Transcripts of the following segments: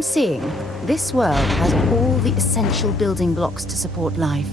I'm seeing, this world has all the essential building blocks to support life.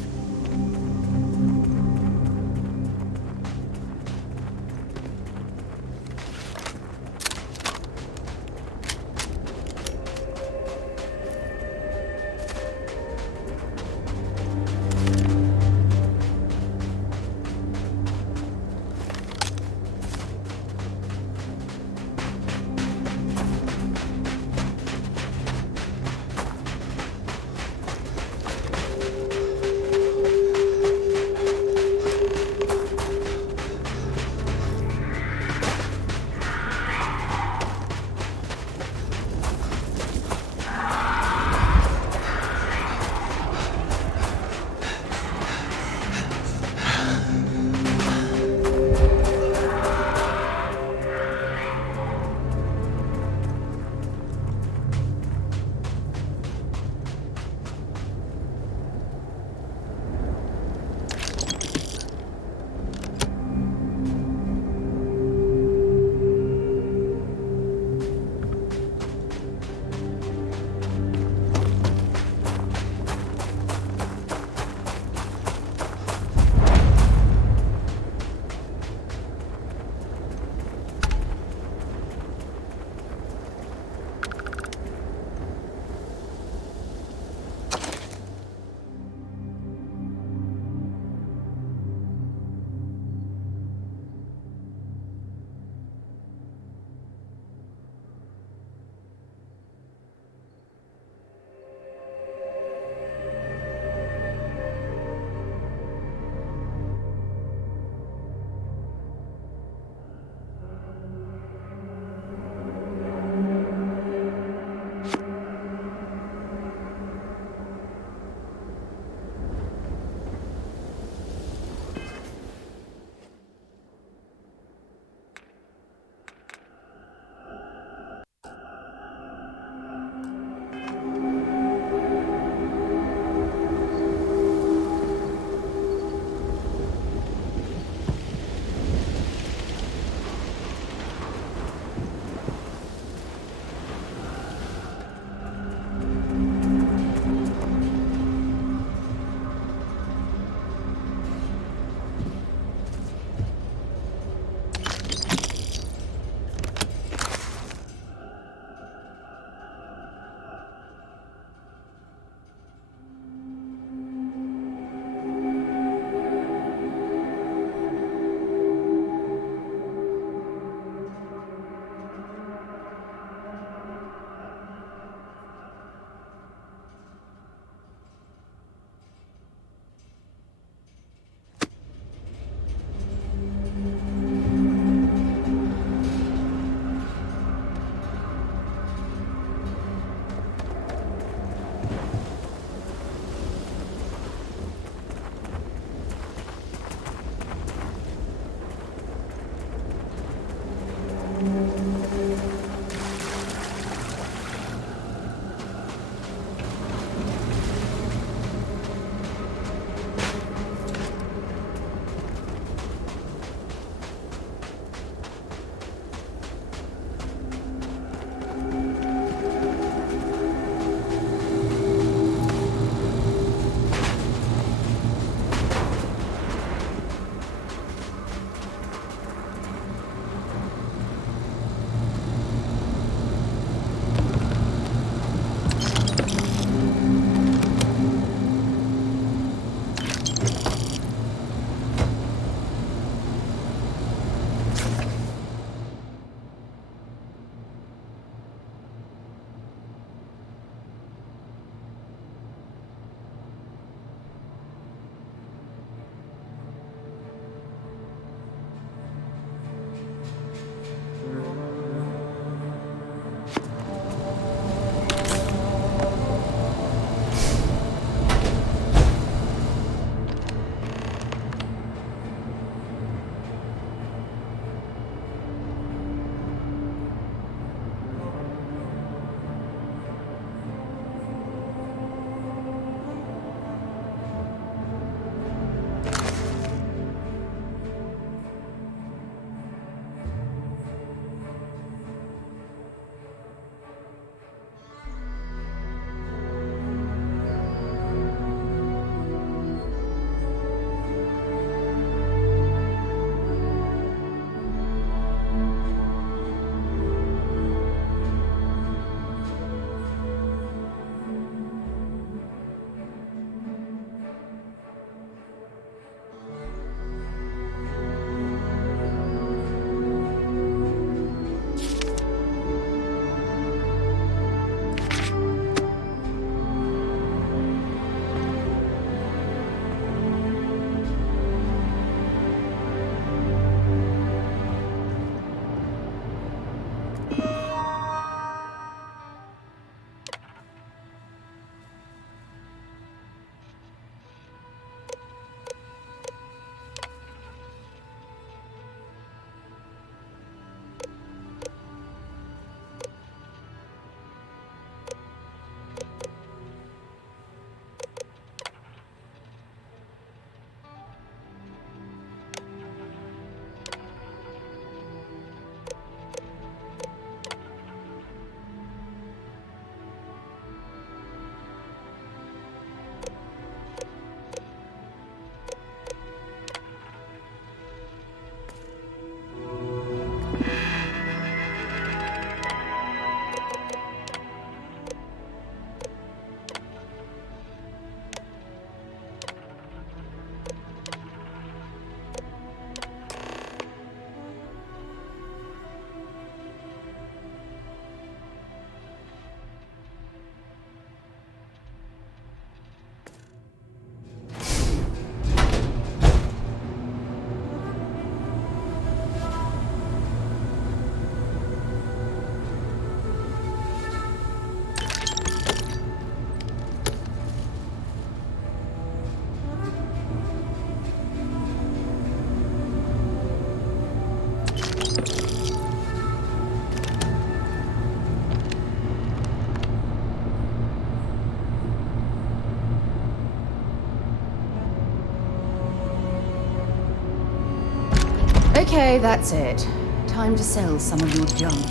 Okay, that's it. Time to sell some of your junk.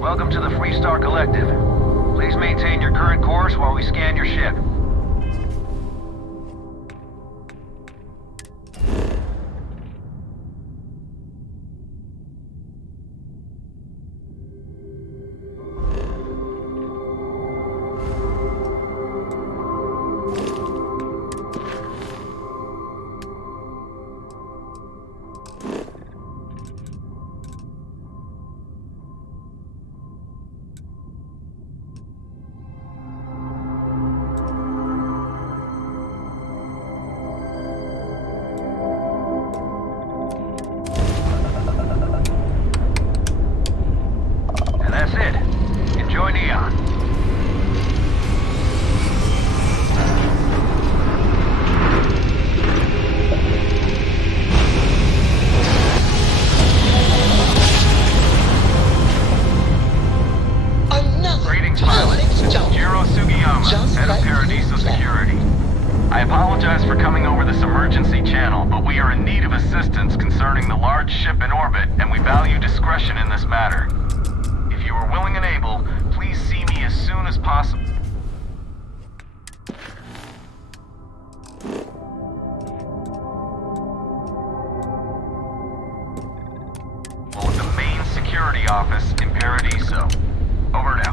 Welcome to the Freestar Collective. Please maintain your current course while we scan your ship. I apologize for coming over this emergency channel, but we are in need of assistance concerning the large ship in orbit, and we value discretion in this matter. If you are willing and able, please see me as soon as possible. At the main security office in Paradiso. Over now.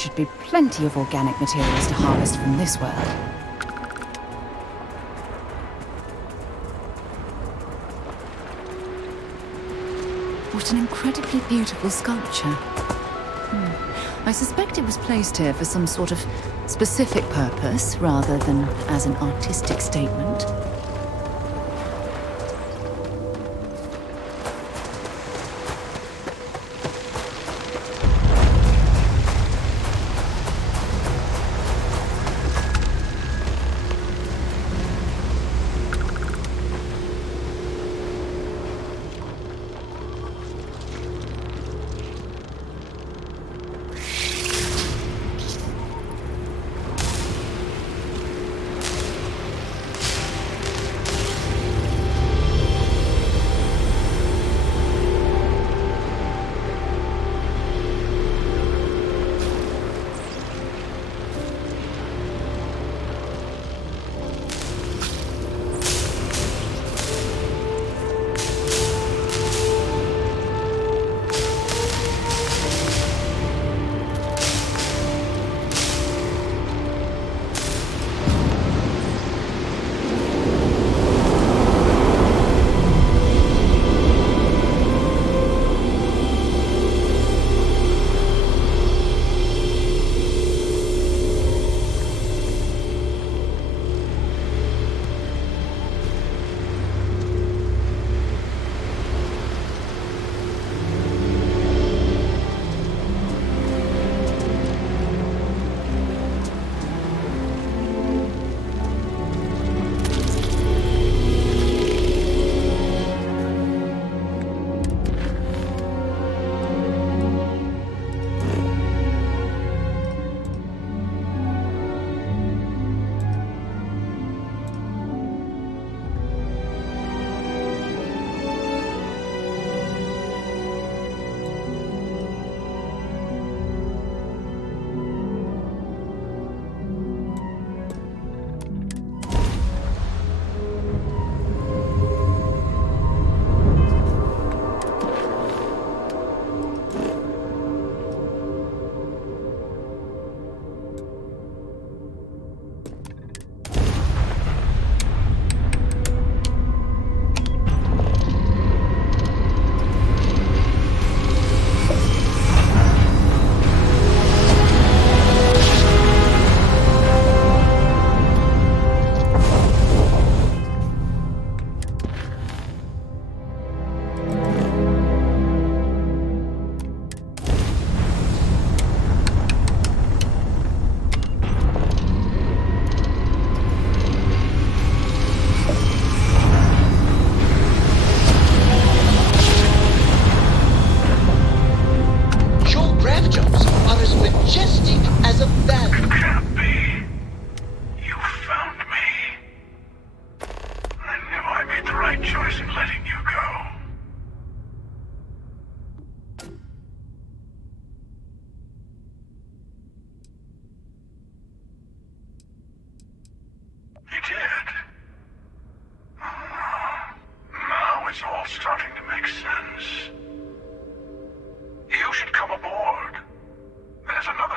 Should be plenty of organic materials to harvest from this world. What an incredibly beautiful sculpture. I suspect it was placed here for some sort of specific purpose, rather than as an artistic statement.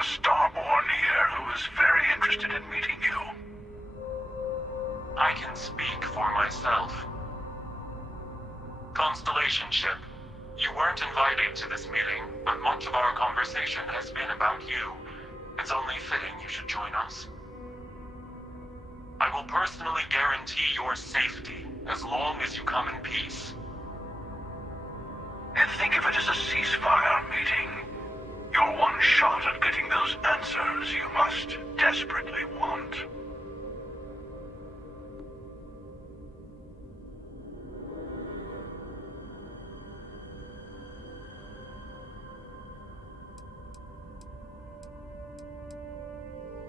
Starborn here who is very interested in meeting you. I can speak for myself. Constellation ship, you weren't invited to this meeting, but much of our conversation has been about you. It's only fitting you should join us. I will personally guarantee your safety as long as you come in peace. And think of it as a ceasefire meeting. Your one shot at getting those answers you must desperately want.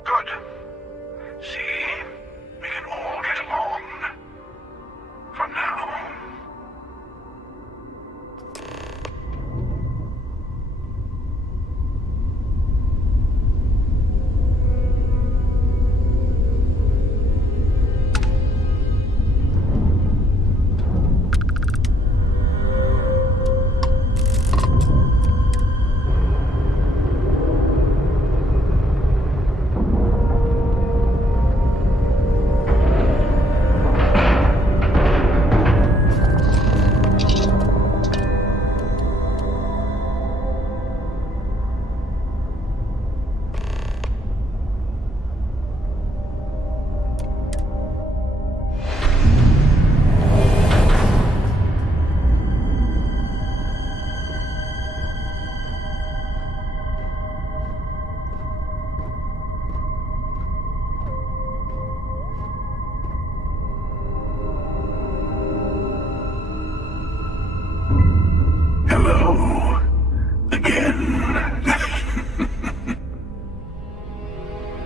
Good. See? We can all get along. For now.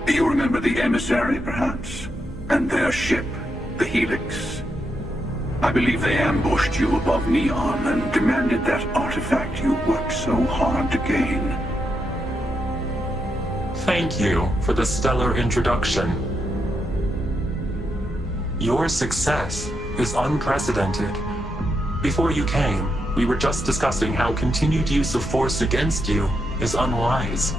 You remember the Emissary, perhaps? And their ship, the Helix? I believe they ambushed you above Neon and demanded that artifact you worked so hard to gain. Thank you for the stellar introduction. Your success is unprecedented. Before you came, we were just discussing how continued use of force against you is unwise.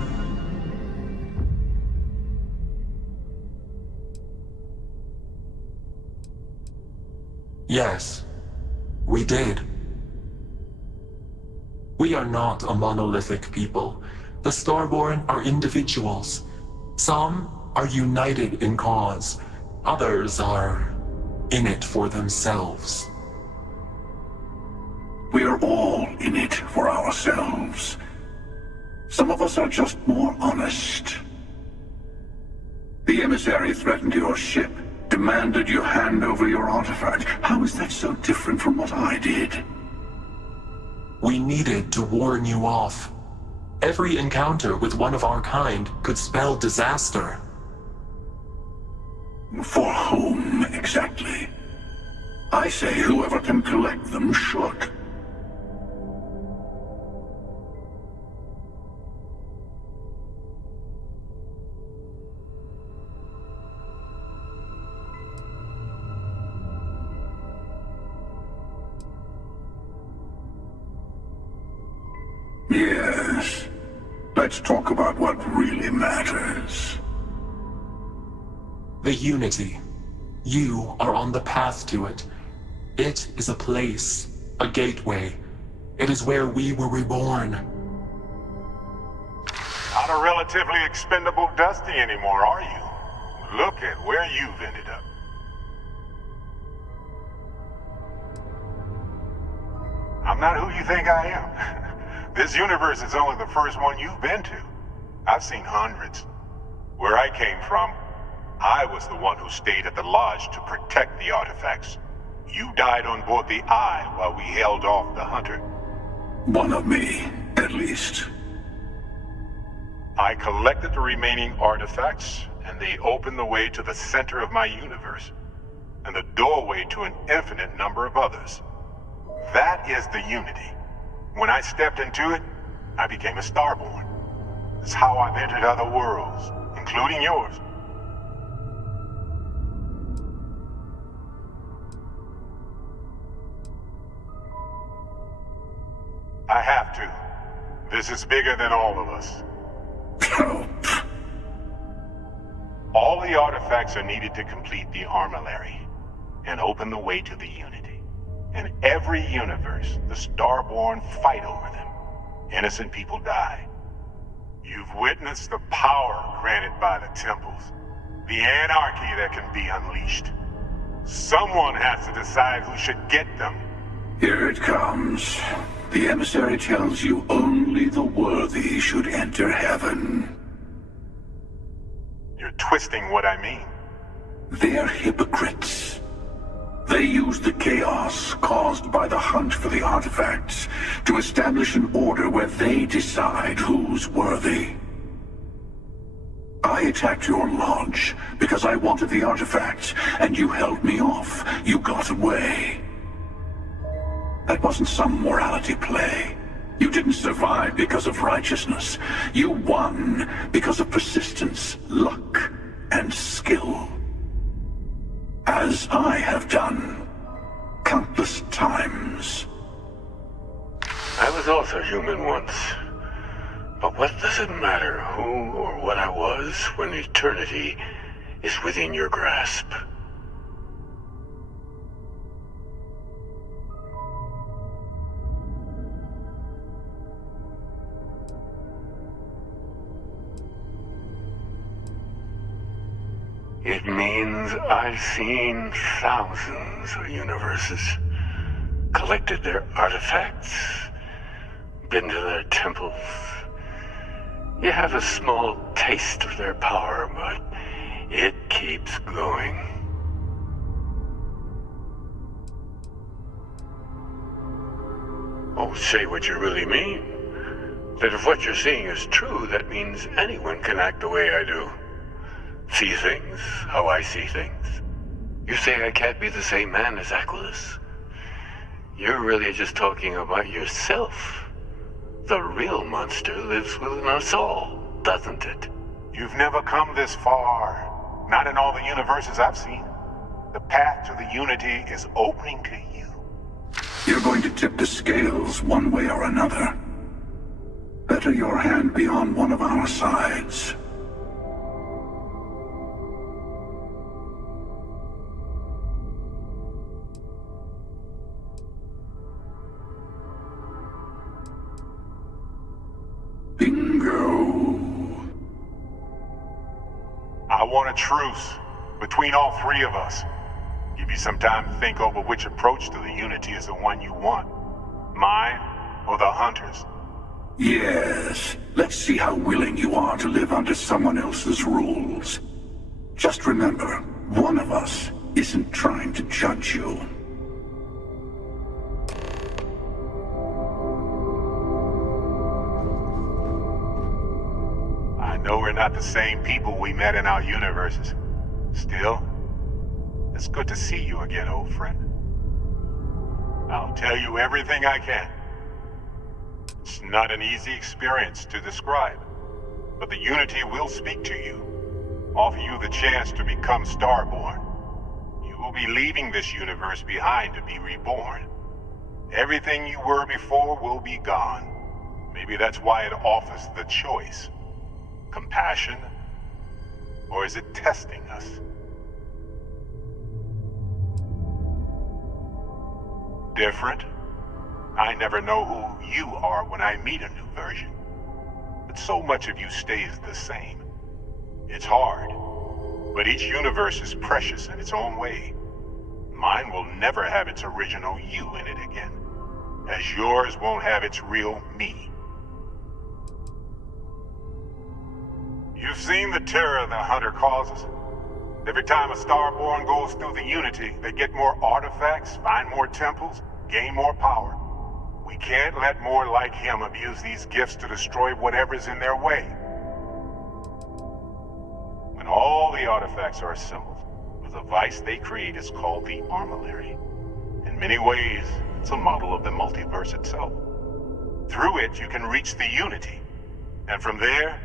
Yes, we did. We are not a monolithic people. The Starborn are individuals. Some are united in cause. Others are in it for themselves. We are all in it for ourselves. Some of us are just more honest. The Emissary threatened your ship, demanded you hand over your artifact. How is that so different from what I did? We needed to warn you off. Every encounter with one of our kind could spell disaster. For whom, exactly? I say whoever can collect them should. Yes. Let's talk about what really matters. The Unity. You are on the path to it. It is a place, a gateway. It is where we were reborn. Not a relatively expendable Dusty anymore, are you? Look at where you've ended up. I'm not who you think I am. This universe is only the first one you've been to. I've seen hundreds. Where I came from, I was the one who stayed at the lodge to protect the artifacts. You died on board the Eye while we held off the Hunter. One of me, at least. I collected the remaining artifacts, and they opened the way to the center of my universe, and the doorway to an infinite number of others. That is the Unity. When I stepped into it, I became a Starborn. It's how I've entered other worlds, including yours. I have to. This is bigger than all of us. All the artifacts are needed to complete the Armillary and open the way to the Unity. In every universe, the Starborn fight over them. Innocent people die. You've witnessed the power granted by the temples, the anarchy that can be unleashed. Someone has to decide who should get them. Here it comes. The Emissary tells you only the worthy should enter heaven. You're twisting what I mean. They're hypocrites. They use the chaos caused by the hunt for the artifacts to establish an order where they decide who's worthy. I attacked your lodge because I wanted the artifacts, and you held me off. You got away. That wasn't some morality play. You didn't survive because of righteousness. You won because of persistence, luck, and skill. As I have done, countless times. I was also human once. But what does it matter who or what I was when eternity is within your grasp? It means I've seen thousands of universes, collected their artifacts, been to their temples. You have a small taste of their power, but it keeps going. Oh, say what you really mean. That if what you're seeing is true, that means anyone can act the way I do. see things how I see things. You say I can't be the same man as Aquilus? You're really just talking about yourself. The real monster lives within us all, doesn't it? You've never come this far. Not in all the universes I've seen. The path to the Unity is opening to you. You're going to tip the scales one way or another. Better your hand be on one of our sides. Bingo. I want a truce between all three of us. Give you some time to think over which approach to the Unity is the one you want. Mine or the Hunters? Yes. Let's see how willing you are to live under someone else's rules. Just remember, one of us isn't trying to judge you. I know we're not the same people we met in our universes. Still, it's good to see you again, old friend. I'll tell you everything I can. It's not an easy experience to describe, but the Unity will speak to you, offer you the chance to become Starborn. You will be leaving this universe behind to be reborn. Everything you were before will be gone. Maybe that's why it offers the choice. Compassion? Or is it testing us? Different? I never know who you are when I meet a new version. But so much of you stays the same. It's hard, but each universe is precious in its own way. Mine will never have its original you in it again, as yours won't have its real me. You've seen the terror the Hunter causes. Every time a Starborn goes through the Unity, they get more artifacts, find more temples, gain more power. We can't let more like him abuse these gifts to destroy whatever's in their way. When all the artifacts are assembled, the device they create is called the Armillary. In many ways, it's a model of the multiverse itself. Through it, you can reach the Unity, and from there,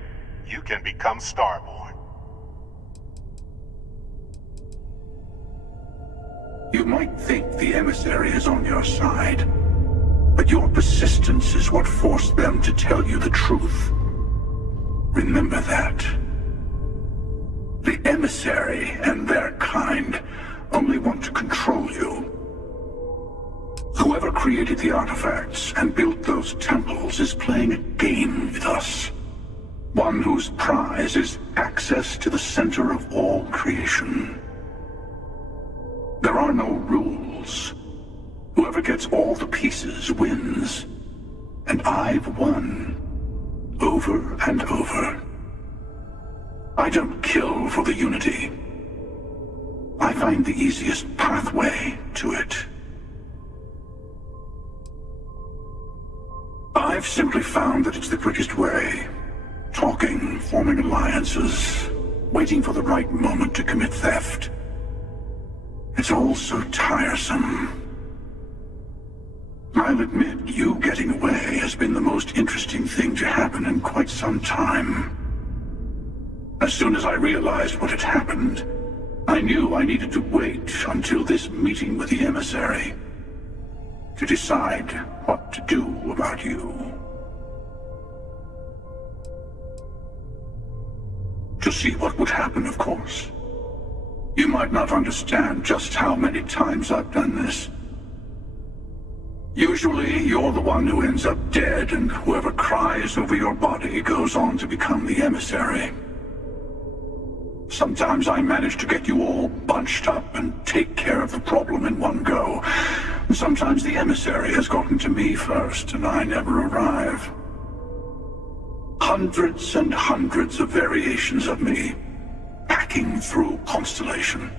you can become Starborn. You might think the Emissary is on your side, but your persistence is what forced them to tell you the truth. Remember that. The Emissary and their kind only want to control you. Whoever created the artifacts and built those temples is playing a game with us. One whose prize is access to the center of all creation. There are no rules. Whoever gets all the pieces wins. And I've won. Over and over. I don't kill for the Unity. I find the easiest pathway to it. I've simply found that it's the quickest way. Talking, forming alliances, waiting for the right moment to commit theft. It's all so tiresome. I'll admit, you getting away has been the most interesting thing to happen in quite some time. As soon as I realized what had happened, I knew I needed to wait until this meeting with the Emissary to decide what to do about you. To see what would happen, of course. You might not understand just how many times I've done this. Usually, you're the one who ends up dead, and whoever cries over your body goes on to become the Emissary. Sometimes I manage to get you all bunched up and take care of the problem in one go. Sometimes the Emissary has gotten to me first, and I never arrive. Hundreds and hundreds of variations of me, hacking through Constellation.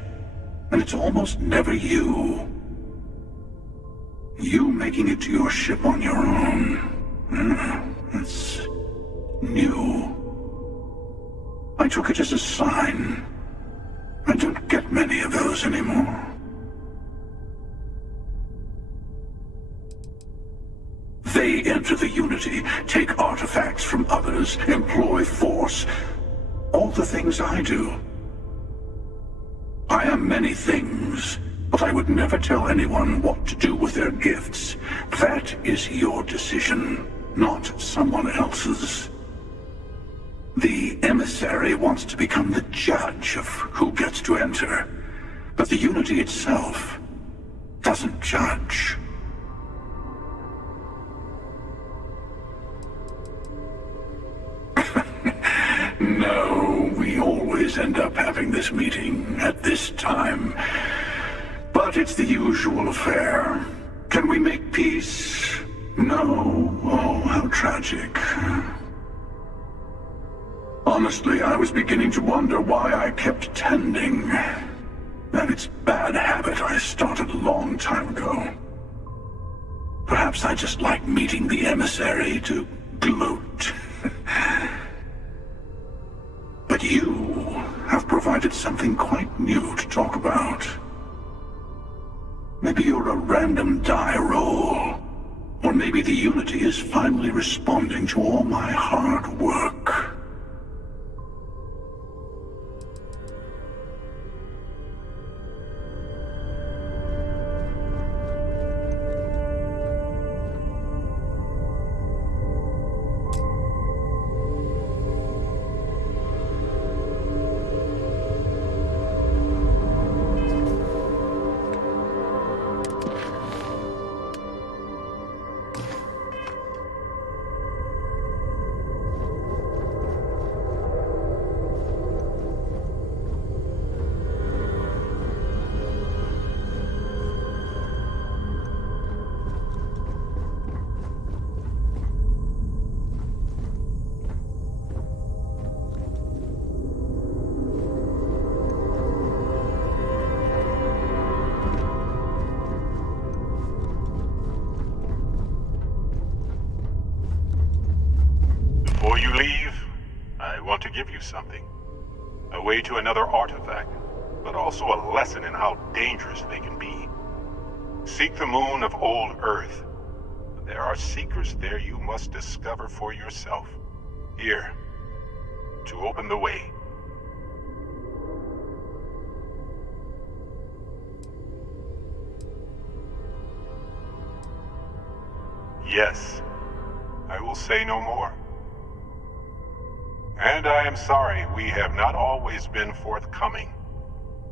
And it's almost never you. You making it to your ship on your own. It's new. I took it as a sign, I don't get many of those anymore. They enter the Unity, take artifacts from others, employ force. All the things I do. I am many things, but I would never tell anyone what to do with their gifts. That is your decision, not someone else's. The Emissary wants to become the judge of who gets to enter, but the Unity itself doesn't judge. No, we always end up having this meeting at this time. But it's the usual affair. Can we make peace? No. Oh, how tragic. Honestly, I was beginning to wonder why I kept tending. And it's bad habit I started a long time ago. Perhaps I just like meeting the Emissary to gloat. But you have provided something quite new to talk about. Maybe you're a random die roll. Or maybe the Unity is finally responding to all my hard work. Before you leave, I want to give you something. A way to another artifact, but also a lesson in how dangerous they can be. Seek the moon of old Earth. There are secrets there you must discover for yourself. Here, to open the way. Yes, I will say no more. And I am sorry we have not always been forthcoming.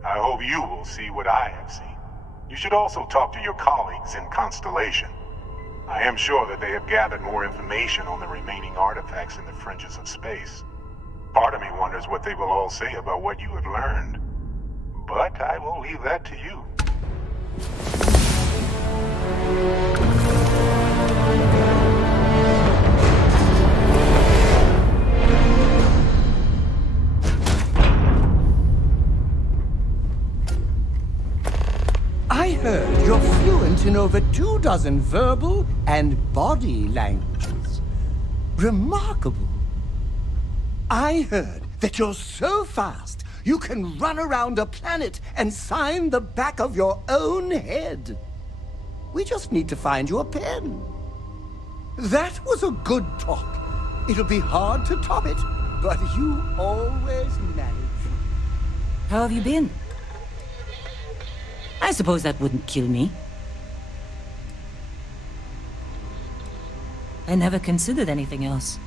I hope you will see what I have seen. You should also talk to your colleagues in Constellation. I am sure that they have gathered more information on the remaining artifacts in the fringes of space. Part of me wonders what they will all say about what you have learned. But I will leave that to you. I heard you're fluent in over 24 verbal and body languages. Remarkable. I heard that you're so fast you can run around a planet and sign the back of your own head. We just need to find you a pen. That was a good talk. It'll be hard to top it, but you always manage. How have you been? I suppose that wouldn't kill me. I never considered anything else.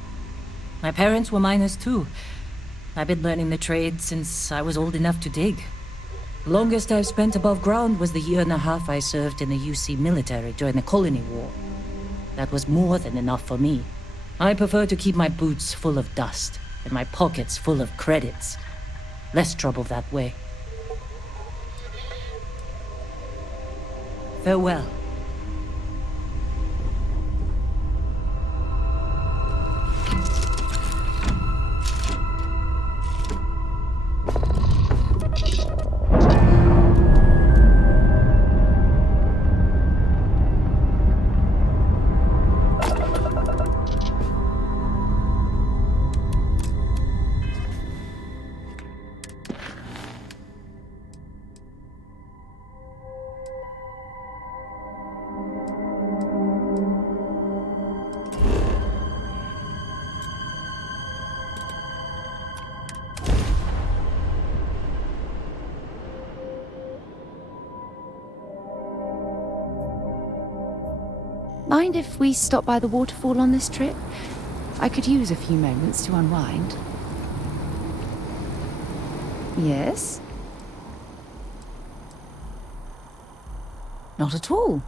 My parents were miners too. I've been learning the trade since I was old enough to dig. Longest I've spent above ground was the 1.5 years I served in the UC military during the Colony War. That was more than enough for me. I prefer to keep my boots full of dust and my pockets full of credits. Less trouble that way. Farewell. Mind if we stop by the waterfall on this trip? I could use a few moments to unwind. Yes? Not at all.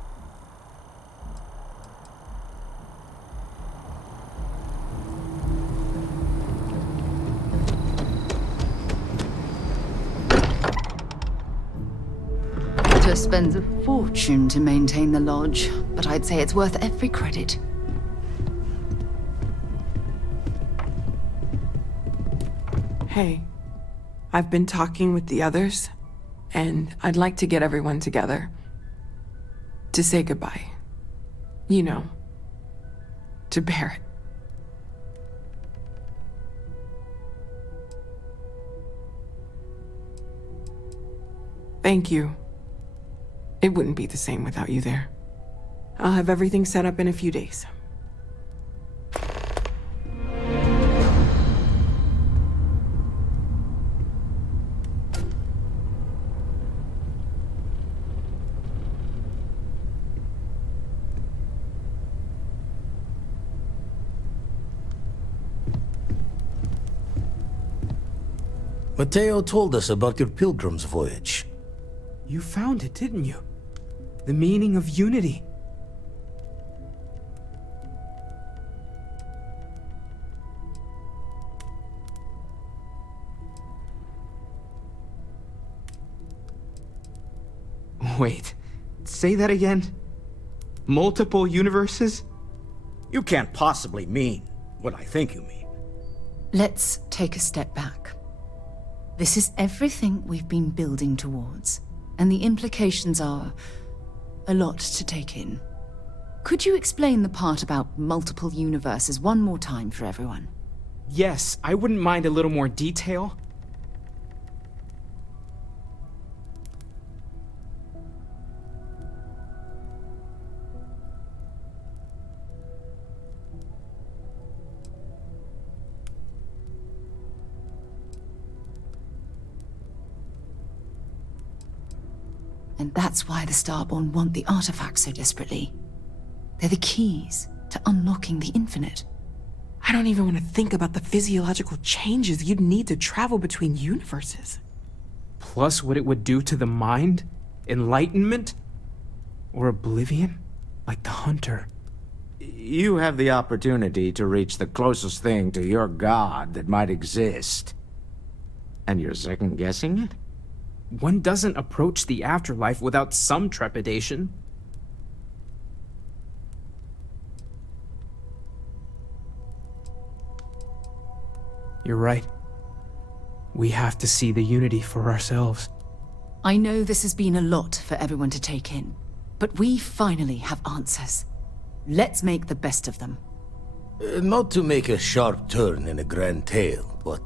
Spends a fortune to maintain the lodge, but I'd say it's worth every credit. Hey, I've been talking with the others, and I'd like to get everyone together to say goodbye. You know, to Barrett. Thank you. It wouldn't be the same without you there. I'll have everything set up in a few days. Mateo told us about your pilgrim's voyage. You found it, didn't you? The meaning of unity. Wait, say that again? Multiple universes? You can't possibly mean what I think you mean. Let's take a step back. This is everything we've been building towards, and the implications are a lot to take in. Could you explain the part about multiple universes one more time for everyone? Yes, I wouldn't mind a little more detail. And that's why the Starborn want the artifacts so desperately. They're the keys to unlocking the infinite. I don't even want to think about the physiological changes you'd need to travel between universes. Plus what it would do to the mind? Enlightenment? Or oblivion? Like the Hunter. You have the opportunity to reach the closest thing to your god that might exist. And you're second-guessing it? One doesn't approach the afterlife without some trepidation. You're right. We have to see the unity for ourselves. I know this has been a lot for everyone to take in, but we finally have answers. Let's make the best of them. Not to make a sharp turn in a grand tale, but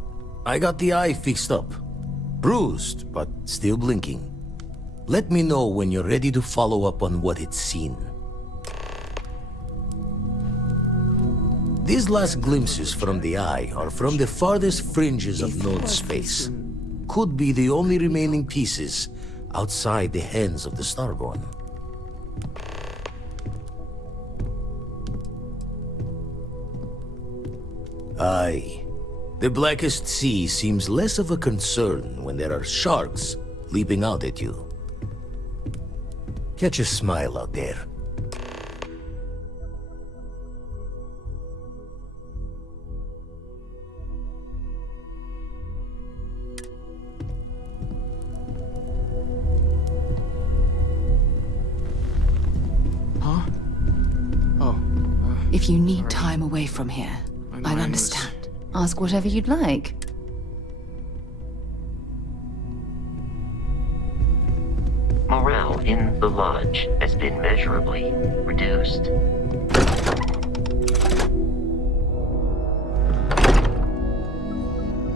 I got the eye fixed up. Bruised, but still blinking. Let me know when you're ready to follow up on what it's seen. These last glimpses from the eye are from the farthest fringes of known space. Could be the only remaining pieces outside the hands of the Starborn. Aye. The blackest sea seems less of a concern when there are sharks leaping out at you. Catch a smile out there. Huh? Oh. If you need time away from here, I'll understand. Ask whatever you'd like. Morale in the lodge has been measurably reduced.